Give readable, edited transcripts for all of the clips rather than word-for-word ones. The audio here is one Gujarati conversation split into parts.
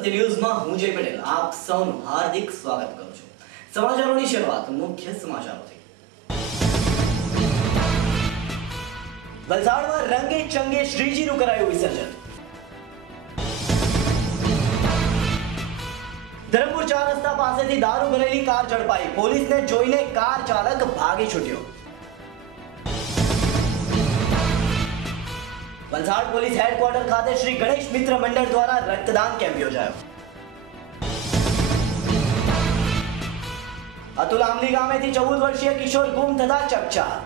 સત્ય ન્યૂઝમાં હું જય પટેલ આપ સૌનું હાર્દિક સ્વાગત કરું છું। સમાચારોની શરૂઆત મુખ્ય સમાચારોથી। વલસાડમાં રંગે ચંગે શ્રીજીનું કરાયું વિસર્જન। ધરમપુર 4 રસ્તા પાસેથી દારૂ ભરેલી કાર ઝડપાઈ, પોલીસને જોઈને કાર ચાલક ભાગી છૂટ્યો। વલસાડ પોલીસ હેડક્વાર્ટર ખાતે શ્રી ગણેશ મિત્ર મંડળ દ્વારા રક્તદાન કેમ્પ યોજાયો। અતુલ આમલી ગામેથી 14 વર્ષીય કિશોર ગુમ થતા ચકચાર।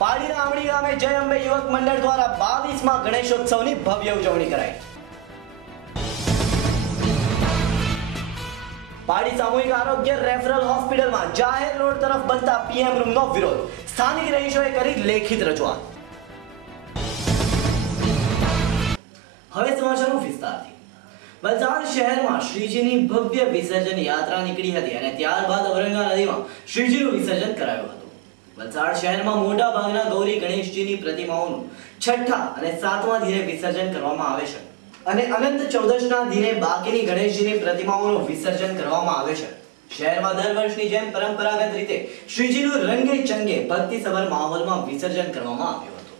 પાડીના આમડી ગામે જય અંબે યુવક મંડળ દ્વારા 22મા ગણેશોત્સવની ભવ્ય ઉજવણી કરાઈ। પાડી સામૂહિક આરોગ્ય રેફરલ હોસ્પિટલમાં જાહેર રોડ તરફ બનતા પીએમ રૂમનો વિરોધ, સ્થાનિક રહીશોએ કરી લેખિત રજૂઆત। હવે સમાચારો વિસ્તારથી। વલસાડ શહેરમાં શ્રીજીની ભવ્ય વિસર્જન યાત્રા નીકળી હતી અને ત્યારબાદ અવરંગા નદીમાં શ્રીજીનું વિસર્જન કરાયું હતું। વલસાડ શહેરમાં મોટા ભાગના ગૌરી ગણેશજીની પ્રતિમાઓનું 6ઠા અને 7મા દિને વિસર્જન કરવામાં આવે છે અને અનંત ચૌદશના દિને બાકીની ગણેશજીની પ્રતિમાઓનું વિસર્જન કરવામાં આવે છે। શહેરમાં દર વર્ષની જેમ પરંપરાગત રીતે શ્રીજીનું રંગે ચંગે ભક્તિસભર માહોલમાં વિસર્જન કરવામાં આવ્યું હતું।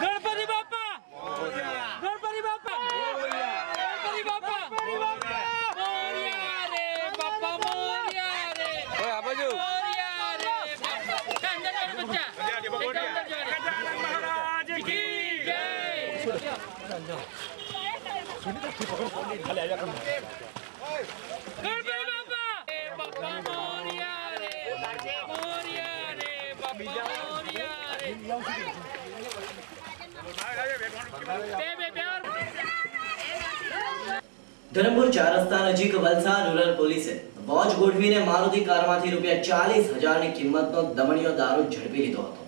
गणपति बाप्पा गणपति बाप्पा गणपति बाप्पा मोरिया रे बाप्पा मोरिया रे ओए आ बाजू मोरिया रे बाप्पा अंदर बच्चा महाराज की जय सुनी तो ठीक पकड़ फोन निकाल आया कर गणपति बाप्पा बाप्पा मोरिया रे बाप्पा मोरिया रे ધરમપુર 4 રસ્તા નજીક વલસાડ રૂરલ પોલીસે વોચ ગોઠવીને મારુતિ કારમાંથી ₹40,000 ની કિંમતનો દમણીયો દારૂ ઝડપી લીધો હતો.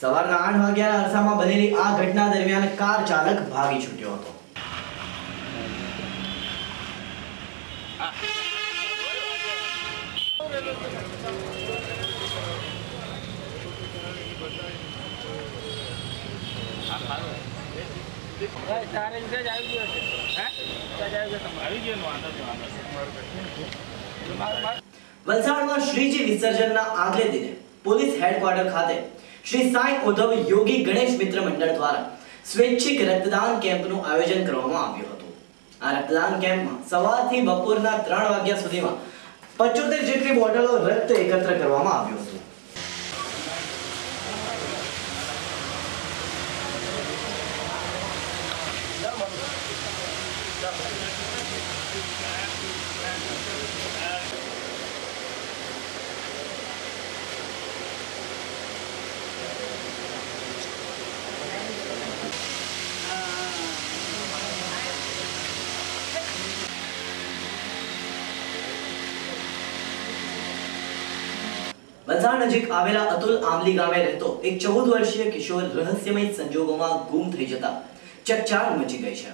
સવારના 8 વાગ્યાના અરસામાં બનેલી આ ઘટના દરમિયાન કાર ચાલક ભાગી છૂટ્યો હતો. વલસાડમાં શ્રીજી વિસર્જનના આગલે દિને પોલીસ હેડક્વાર્ટર ખાતે શ્રી સાંઈ ઉદ્ધવ યોગી ગણેશ મિત્ર મંડળ દ્વારા સ્વૈચ્છિક રક્તદાન કેમ્પનું આયોજન કરવામાં આવ્યું હતું. આ રક્તદાન કેમ્પમાં સવારથી બપોરના 3 વાગ્યા સુધીમાં 75 જેટલી બોટલો રક્ત એકત્ર કરવામાં આવ્યું હતું. વલસાડ નજીક આવેલા અતુલ આંબલી ગામે રહેતો એક 14 વર્ષીય કિશોર રહસ્યમય સંજોગોમાં ગુમ થઈ જતા ચકચાર મચી ગઈ છે.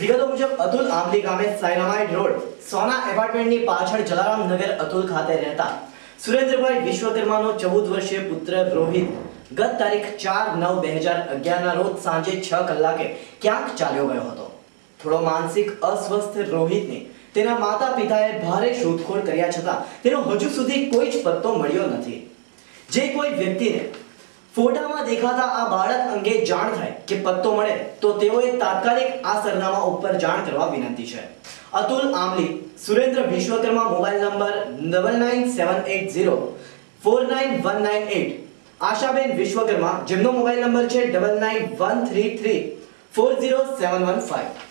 વિગતો મુજબ અતુલ આંબલી ગામે સાયનામાઇડ રોડ સોના એપાર્ટમેન્ટની પાછળ જલારામ નગર અતુલ ખાતે રહેતા સુરેન્દ્રભાઈ વિશ્વકર્માનો 14 વર્ષીય પુત્ર રોહિત ગત તારીખ 4/9/2011 ના રોજ સાંજે 6 કલાકે ક્યાંક ચાલ્યો ગયો હતો. થોડો માનસિક અસ્વસ્થ રોહિતને તેના માતા પિતાએ ભારે શોધખોળ કર્યા છતાં તેનો હજુ સુધી કોઈ જ પત્તો મળ્યો નથી. જે કોઈ વ્યક્તિને ફોટામાં દેખાતા આ બાળક અંગે જાણ થાય કે પત્તો મળે તો તેઓએ તાત્કાલિક આ સરનામા ઉપર જાણ કરવા વિનંતી છે. અતુલ આંબલી સુરેન્દ્ર વિશ્વકર્મા મોબાઈલ નંબર 9978049198. આશાબેન વિશ્વકર્મા જેમનો મોબાઈલ નંબર છે 9913340715.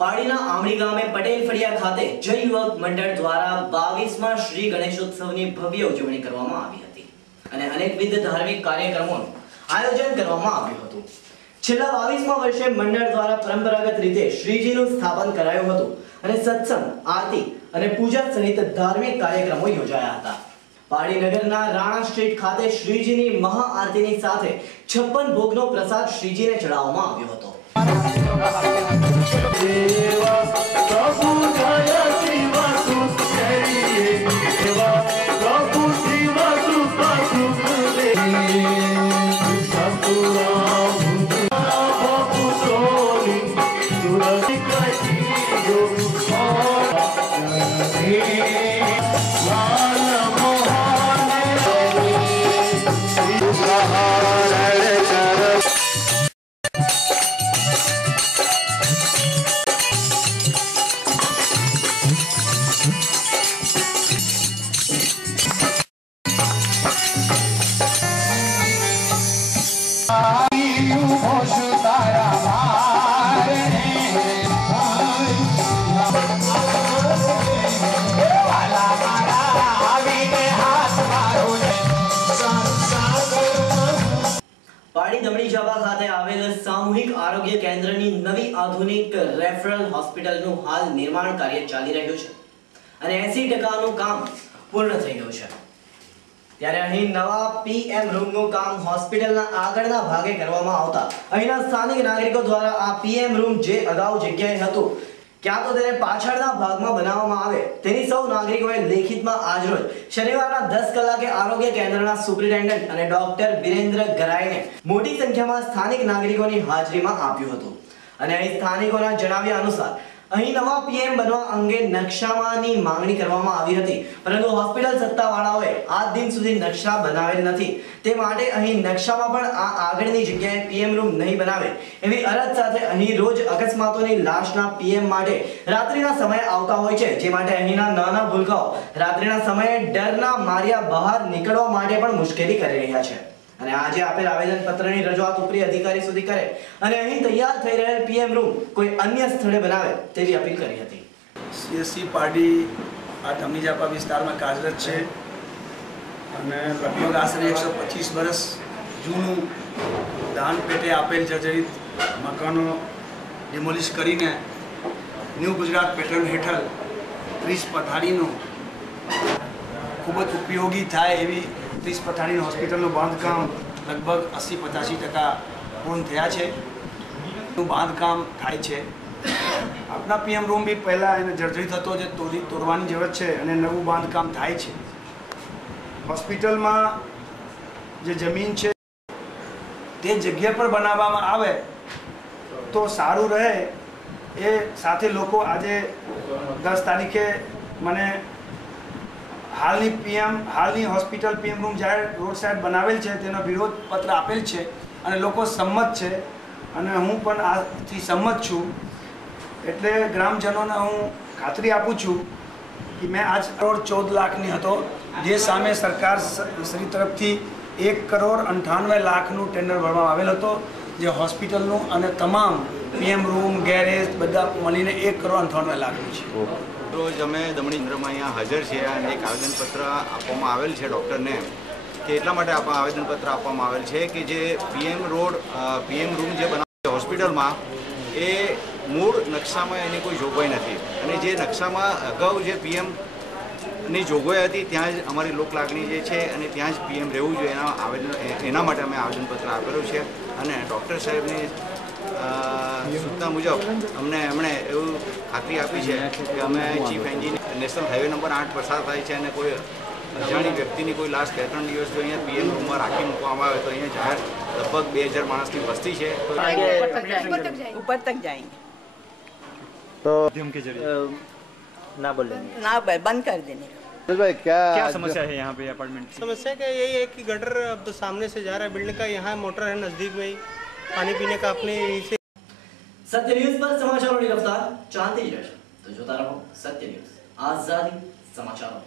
પાડીના આમડી ગામે પટેલ ફળિયા ખાતે જય યુવક મંડળ દ્વારા 22મા શ્રી ગણેશોત્સવની ભવ્ય ઉજવણી કરવામાં આવી હતી અને અનેકવિધ ધાર્મિક કાર્યક્રમોનું આયોજન કરવામાં આવ્યું હતું. છેલ્લા 22મા વર્ષે મંડળ દ્વારા પરંપરાગત રીતે શ્રીજીનું સ્થાપન કરાયું હતું અને સત્સંગ, આરતી અને પૂજા સહિત ધાર્મિક કાર્યક્રમો યોજાયા હતા. પાડી નગરના રાણા સ્ટ્રીટ ખાતે શ્રીજીની મહાઆરતીની સાથે 56 ભોગનો પ્રસાદ શ્રીજીને ચડાવવામાં આવ્યો હતો. દેવા પ્રભુ જય શિવ સુખ કરીએ દેવા પ્રભુ શિવ સુખ સુખ દે સતુરા ભૂત સોની સુરતિ કઈ જો લાલ મોહન શ્રી સહારણ ચર પાડી દમણી જાબા ખાતે આવેલ સામૂહિક આરોગ્ય કેન્દ્રની નવી આધુનિક રેફરલ હોસ્પિટલનું હાલ નિર્માણ કાર્ય ચાલી રહ્યું છે અને 80% કામ પૂર્ણ થઈ ગયું છે. ત્યારે અહીં નવા પીએમ રૂમનું કામ હોસ્પિટલના આગળના ભાગે કરવામાં આવતા અહીંના સ્થાનિક નાગરિકો દ્વારા આ પીએમ રૂમ જે અગાઉ જગ્યાએ હતું ક્યાં તો તેને પાછળના ભાગમાં બનાવવામાં આવે તેની સૌ નાગરિકોએ લેખિતમાં આજરોજ શનિવારના 10 કલાકે આરોગ્ય કેન્દ્રના સુપ્રિન્ટેન્ડન્ટ અને ડોક્ટર વિરેન્દ્ર ગરાઈને મોટી સંખ્યામાં સ્થાનિક નાગરિકોની હાજરીમાં આપ્યું હતું. અને અહીં સ્થાનિકોના જણાવ્યા અનુસાર અહીં નવા પીએમ બનવા અંગે નકશામાંની માંગણી કરવામાં આવી હતી, પરંતુ હોસ્પિટલ સત્તાવાળાઓએ આજ દિન સુધી નકશા બનાવેલ નથી. તે માટે અહીં નકશામાં પણ આ આગળની જગ્યાએ પીએમ રૂમ નહીં બનાવે એવી અરજ સાથે અહીં રોજ અકસ્માતોની લાશના પીએમ માટે રાત્રિના સમયે આવતા હોય છે, જે માટે અહીંના નાના ભૂલકાઓ રાત્રિના સમયે ડરના માર્યા બહાર નીકળવા માટે પણ મુશ્કેલી કરી રહ્યા છે. અને આજે આપેલ આવેદન પત્રની રજૂઆત ઉપરી અધિકારી સુધી કરે અને અહીં તૈયાર થઈ રહેલ પીએમ રૂમ કોઈ અન્ય સ્થળે બનાવે તેવી અપીલ કરી હતી. સીએસસી પાડી આ દમણી જાપા વિસ્તારમાં કાર્યરત છે અને લગભગ આશરે 125 વર્ષ જૂનું દાન પેટે આપેલ જર્જરિત મકાનો ડિમોલિશ કરીને ન્યૂ ગુજરાત પેટર્ન હેઠળ 30 પથારીનું ખૂબ જ ઉપયોગી થાય એવી 30 પથારીની હોસ્પિટલનું બાંધકામ લગભગ 80-85% પૂર્ણ થયા છે. બાંધકામ થાય છે. આપણા પીએમ રૂમ બી પહેલાં એને જર્જરિત હતો, જે તોડવાની જરૂરત છે અને નવું બાંધકામ થાય છે. હોસ્પિટલમાં જે જમીન છે તે જગ્યા પર બનાવવામાં આવે તો સારું રહે. એ સાથે લોકો આજે 10 તારીખે મને હાલની હોસ્પિટલ પીએમ રૂમ જાહેર રોડ સાઈડ બનાવેલ છે તેનો વિરોધ પત્ર આપેલ છે અને લોકો સંમત છે અને હું પણ આથી સંમત છું. એટલે ગ્રામજનોને હું ખાતરી આપું છું કે મેં આજ 1.14 લાખની હતો, જે સામે સરકાર શ્રી તરફથી 1,98,00,000નું ટેન્ડર ભરવામાં આવેલ હતો, જે હોસ્પિટલનું અને તમામ પીએમ રૂમ ગેરેજ બધા મળીને 1,98,00,000નું છે. રોજ અમે દમણી કેન્દ્રમાં અહીંયા હાજર છે અને એક આવેદનપત્ર આપવામાં આવેલ છે ડૉક્ટરને, કે એટલા માટે આવેદનપત્ર આપવામાં આવેલ છે કે જે પીએમ રૂમ જે બનાવે છે હોસ્પિટલમાં એ મૂળ નકશામાં એની કોઈ જોગવાઈ નથી અને જે નકશામાં અગાઉ જે પીએમની જોગવાઈ હતી ત્યાં જ અમારી લોકલાગણી જે છે અને ત્યાં જ પીએમ રહેવું જોઈએ એના માટે અમે આવેદનપત્ર આપેલું છે. અને ડૉક્ટર સાહેબની સૂચના મુજબ એમણે એવું ખાતરી આપી છે કે અમે chief engineer national highway number 8 પસાર થાય છે અને કોઈ અજાણી વ્યક્તિની કોઈ લાસ્ટ 2-3 દિવસ જો અહીંયા પીએમ રૂમમાં રાખી મૂકવામાં આવે તો અહીંયા જાહેર લગભગ 2000 માણસની વસ્તી છે ऊपर तक जाएंगे तो ना बंद कर देने का। भाई क्या समस्या है यहाँ पे अपार्टमेंट? समस्या क्या यही है कि गटर अब तो सामने से जा रहा है बिल्डिंग का, यहाँ मोटर है नजदीक में ही, पानी पीने का अपने से। सत्य न्यूज़ पर समाचारों की रफ्तार चाहते ही रहशो तो जोता रहो सत्य न्यूज़, आजादी समाचारों.